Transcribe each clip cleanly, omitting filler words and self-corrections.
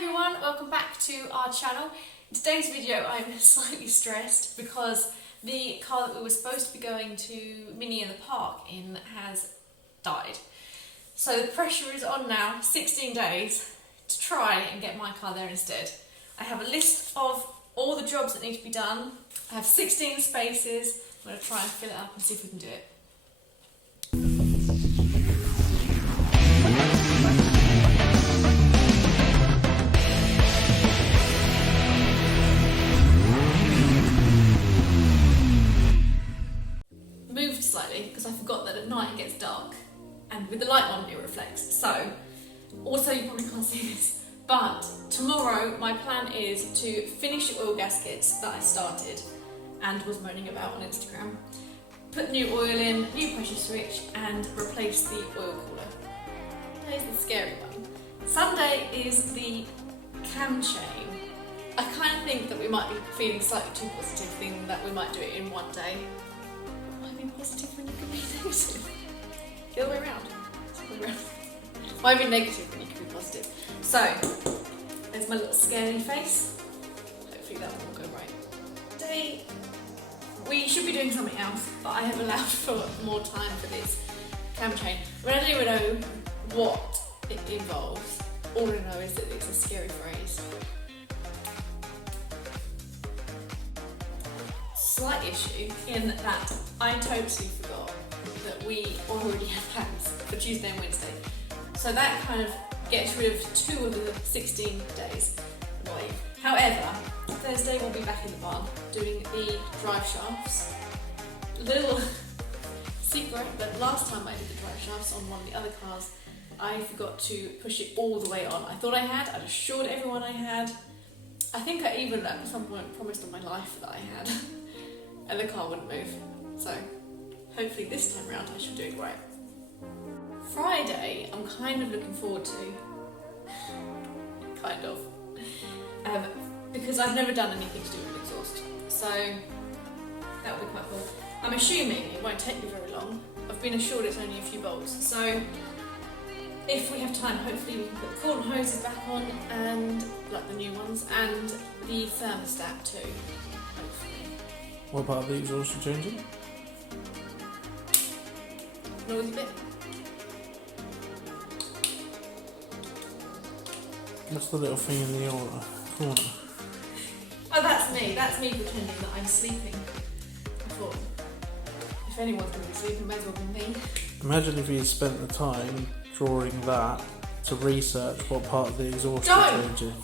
everyone, welcome back to our channel. In today's video I'm slightly stressed because the car that we were supposed to be going to Minnie in the Park in has died. So the pressure is on now, 16 days, to try and get my car there instead. I have a list of all the jobs that need to be done. I have 16 spaces. I'm going to try and fill it up and see if we can do it. Moved slightly because I forgot that at night it gets dark and with the light on it reflects. So, also you probably can't see this, but tomorrow my plan is to finish the oil gaskets that I started and was moaning about on Instagram, put new oil in, new pressure switch and replace the oil cooler. Today's the scary one. Sunday is the cam chain. I kind of think that we might be feeling slightly too positive, thinking that we might do it in one day. Why be positive when you can be negative? The other way around. Why be negative when you can be positive? So, there's my little scary face. Hopefully that one will go right. Today, we should be doing something else, but I have allowed for more time for this cam chain. I don't even know what it involves. All I know is that it's a scary phrase. Slight issue in that I totally forgot that we already have plans for Tuesday and Wednesday. So that kind of gets rid of 2 of the 16 days. Annoying. However, Thursday we'll be back in the barn doing the drive shafts. Little secret that last time I did the drive shafts on one of the other cars, I forgot to push it all the way on. I thought I had, I'd assured everyone I had. I think I even at some point promised on my life that I had. And the car wouldn't move. So hopefully this time around I should do it right. Friday I'm kind of looking forward to. Kind of. Because I've never done anything to do with exhaust. So that would be quite cool. I'm assuming it won't take me very long. I've been assured it's only a few bolts. So if we have time, hopefully we can put the cordon hoses back on and like the new ones and the thermostat too. Hopefully. What about the exhaust you're changing? Noisy bit. What's the little thing in the corner? Oh, that's me. That's me pretending that I'm sleeping. I thought, if anyone's going to be sleeping, may as well be me. Imagine if you spent the time drawing that to research what part of the exhaust you're changing.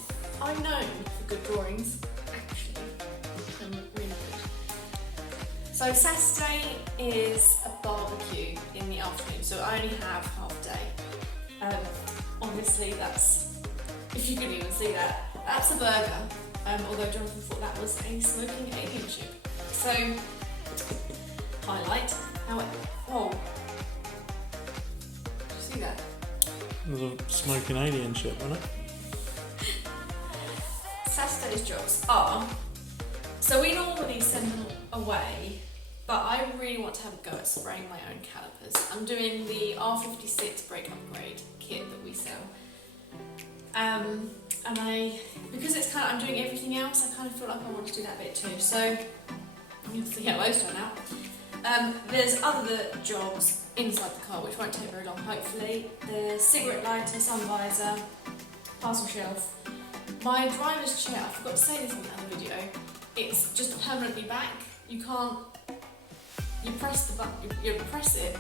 I'm known for good drawings, actually. I'm really good. So Saturday is a barbecue in the afternoon, so I only have half a day. Obviously that's, if you could even see that, that's a burger. Although Jonathan thought that was a smoking alien chip. So, highlight. Oh, did you see that? There's a smoking alien chip, wasn't it? Saturday's jobs are, so we normally send them away, but I really want to have a go at spraying my own calipers. I'm doing the R53 brake upgrade kit that we sell. And because it's kind of, I'm doing everything else, I kind of feel like I want to do that bit too. So, you'll see how those turn out. There's other jobs inside the car which won't take very long, hopefully. There's cigarette lighter, sun visor, parcel shelf. My driver's chair, I forgot to say this in the other video, it's just permanently back. You can't, you press the button, you press it,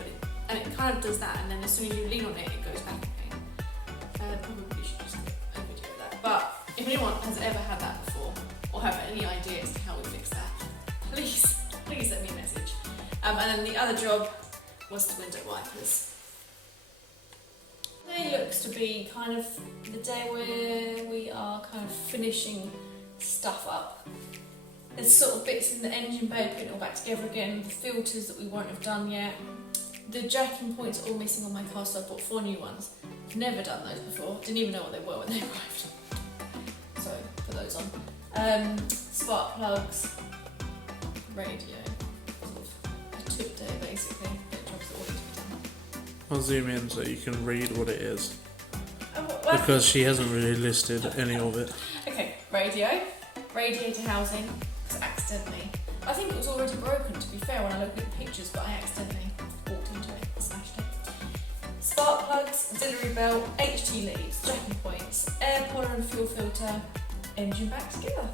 and it kind of does that, and then as soon as you lean on it, it goes back again. Probably should just get a video of that. But if anyone has ever had that before, or have any idea as to how we fix that, please send me a message. And then the other job was the window wipers. Today looks to be kind of the day where we are kind of finishing stuff up. There's sort of bits in the engine bay, putting it all back together again, the filters that we won't have done yet. The jacking points are all missing on my car, so I bought 4 new ones. I've never done those before, didn't even know what they were when they arrived. So, put those on. Spark plugs, radio, sort of a tip day basically, that jobs that all need to be done. I'll zoom in so you can read what it is. Oh, well, because she hasn't really listed any of it. okay, radiator housing, because accidentally, I think it was already broken to be fair when I looked at the pictures, but I accidentally walked into it and smashed it. Spark plugs, auxiliary belt, HT leads, jacking points, air podder and fuel filter, engine back together.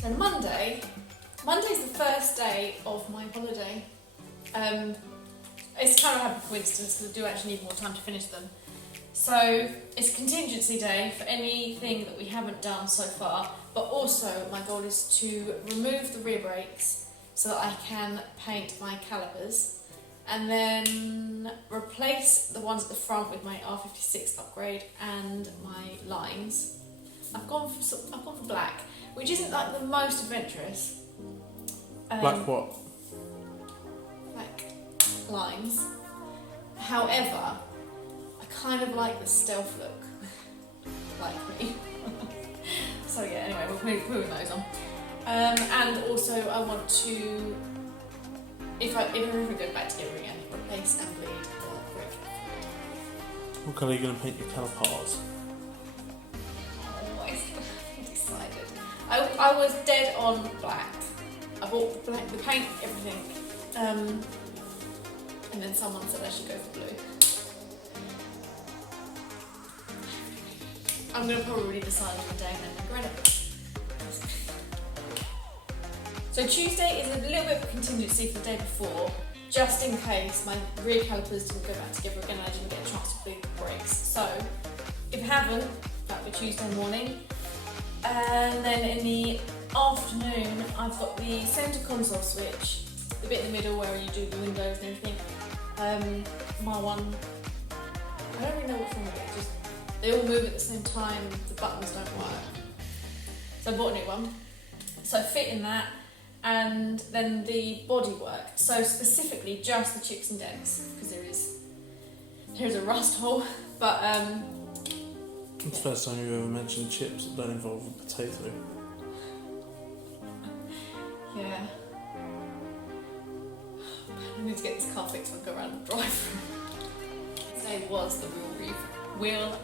So Monday's the first day of my holiday. It's kind of a coincidence because I do actually need more time to finish them. So it's a contingency day for anything that we haven't done so far, but also my goal is to remove the rear brakes so that I can paint my calipers and then replace the ones at the front with my R56 upgrade and my lines. I've gone for black, which isn't like the most adventurous. Black what? Black lines. However, I kind of like the stealth look, like me. So yeah, anyway, we're putting those on. And also I want to, if I ever go back together again, replace and bleed the brick. What colour are you going to paint your calipers? Oh, I still haven't decided. I was dead on black. I bought the paint, everything. And then someone said I should go for blue. I'm going to probably decide on the day and then regret it. So Tuesday is a little bit of a contingency for the day before, just in case my rear calipers didn't go back together again and I didn't get a chance to bleed the brakes. So if you haven't, that'll be Tuesday morning. And then in the afternoon, I've got the centre console switch, the bit in the middle where you do the windows and everything. My one, I don't really know what's wrong with it, just they all move at the same time, the buttons don't work. So I bought a new one. So I fit in that, and then the bodywork. So specifically just the chips and dents, because there is a rust hole, but It's the first time you've ever mentioned chips that don't involve a potato. yeah. I need to get this car fixed and go around and drive. Today was the wheel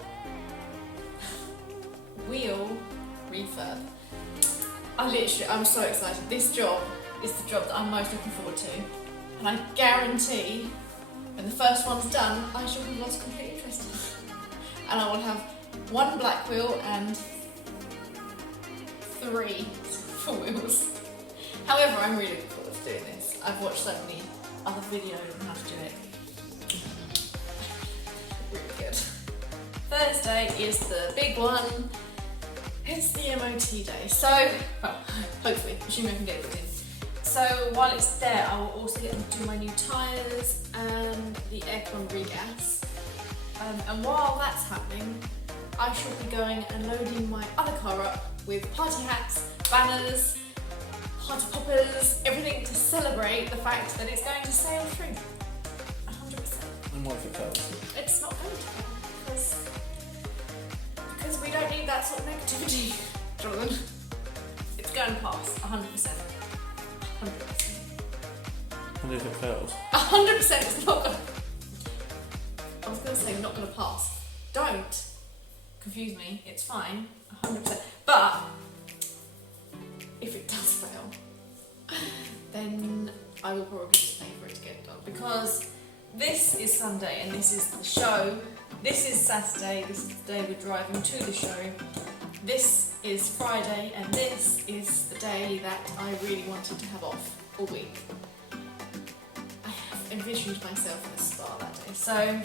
refurb. I'm so excited. This job is the job that I'm most looking forward to, and I guarantee when the first one's done, I shall have lost complete interest in it. And I will have one black wheel and 3 full wheels. However, I'm really looking forward to doing this. I've watched so many other videos on how to do it. Really good. Thursday is the big one. It's the MOT day. So, well, hopefully, assuming I can get it in. So while it's there, I will also get to do my new tyres and the aircon regas. And while that's happening, I shall be going and loading my other car up with party hats, banners, party poppers, everything to celebrate the fact that it's going to sail through. 100%. And what if it fails? It's not going to fail because we don't need that sort of negativity, Jonathan. It's going to pass, 100%. 100%. And if it fails? 100% it's not going to... I was going to say not going to pass. Don't confuse me, it's fine, 100%. But if it does fail, then I will probably just pay for it to get it done, because this is Sunday and this is the show. This is Saturday, this is the day we're driving to the show. This is Friday and this is the day that I really wanted to have off all week. I have envisioned myself in a spa that day, so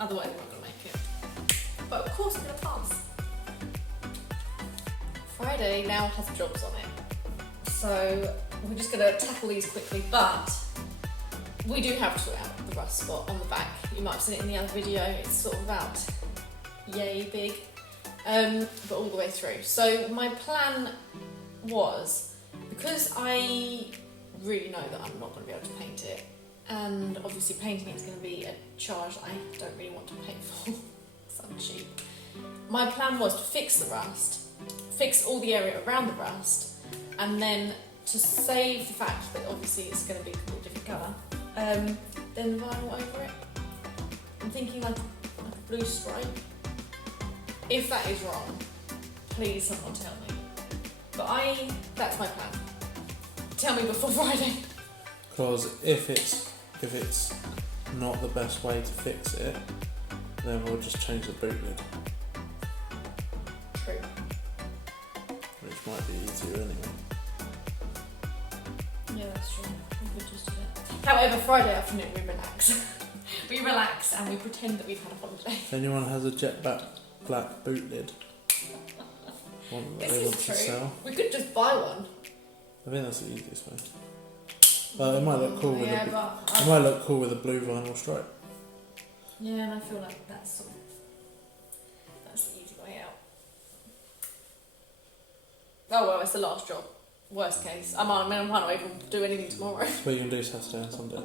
otherwise we're not going to make it. But of course I'm going to pass. Friday now has jobs on it, so we're just going to tackle these quickly, but we do have to sort out the rust spot on the back. You might have seen it in the other video, it's sort of about yay big, but all the way through. So my plan was, because I really know that I'm not going to be able to paint it, and obviously painting it's going to be a charge I don't really want to pay for, because I'm cheap. My plan was to fix the rust, fix all the area around the rust, and then to save the fact that obviously it's going to be a completely different colour, then vinyl over it. I'm thinking like a blue stripe. If that is wrong, please someone tell me. But that's my plan. Tell me before Friday. Because if it's not the best way to fix it, then we'll just change the boot lid, True. which might be easier anyway. Yeah, that's true. We could just do that. However, Friday afternoon we relax. We relax and we pretend that we've had a holiday. If anyone has a jet black boot lid, one that they want to sell, we could just buy one. I think that's the easiest way. But it might look cool with it might look cool with a blue vinyl stripe. Yeah, and I feel like that's the easy way out. Oh well, it's the last job. Worst case. I might not even do anything tomorrow. So you can do Saturday and Sunday.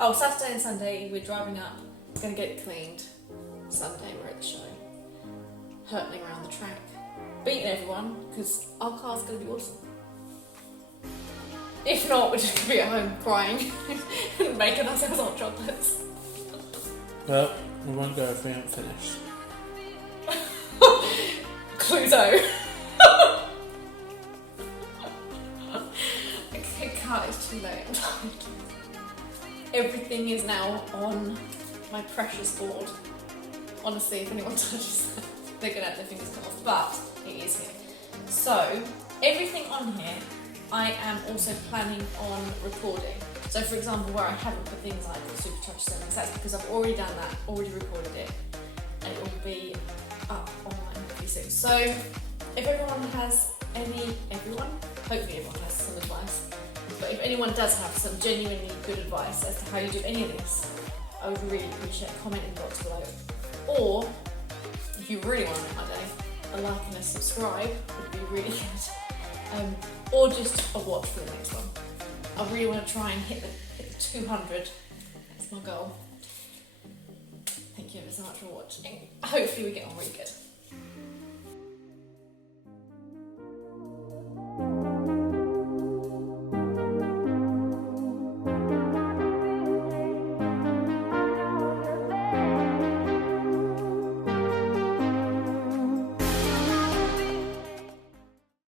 Oh, Saturday and Sunday we're driving up. Gonna get it cleaned. Sunday we're at the show. Hurtling around the track. Beating everyone, because our car's gonna be awesome. If not, we're just gonna be at home crying and making ourselves hot chocolates. Well, we won't go if we haven't finished. Cluedo. I can't, it's too late. I'm tired. Everything is now on my precious board. Honestly, if anyone touches that, they're gonna have their fingers cut off, but it is here. So, everything on here, I am also planning on recording. So for example, where I haven't put things like supercharged settings, that's because I've already done that, already recorded it, and it will be up online pretty soon. So if everyone has hopefully everyone has some advice, but if anyone does have some genuinely good advice as to how you do any of this, I would really appreciate a comment in the box below. Or, if you really want to make my day, a like and a subscribe would be really good. Or just a watch for the next one. I really want to try and hit the 200. That's my goal. Thank you ever so much for watching. Hopefully we get on really good.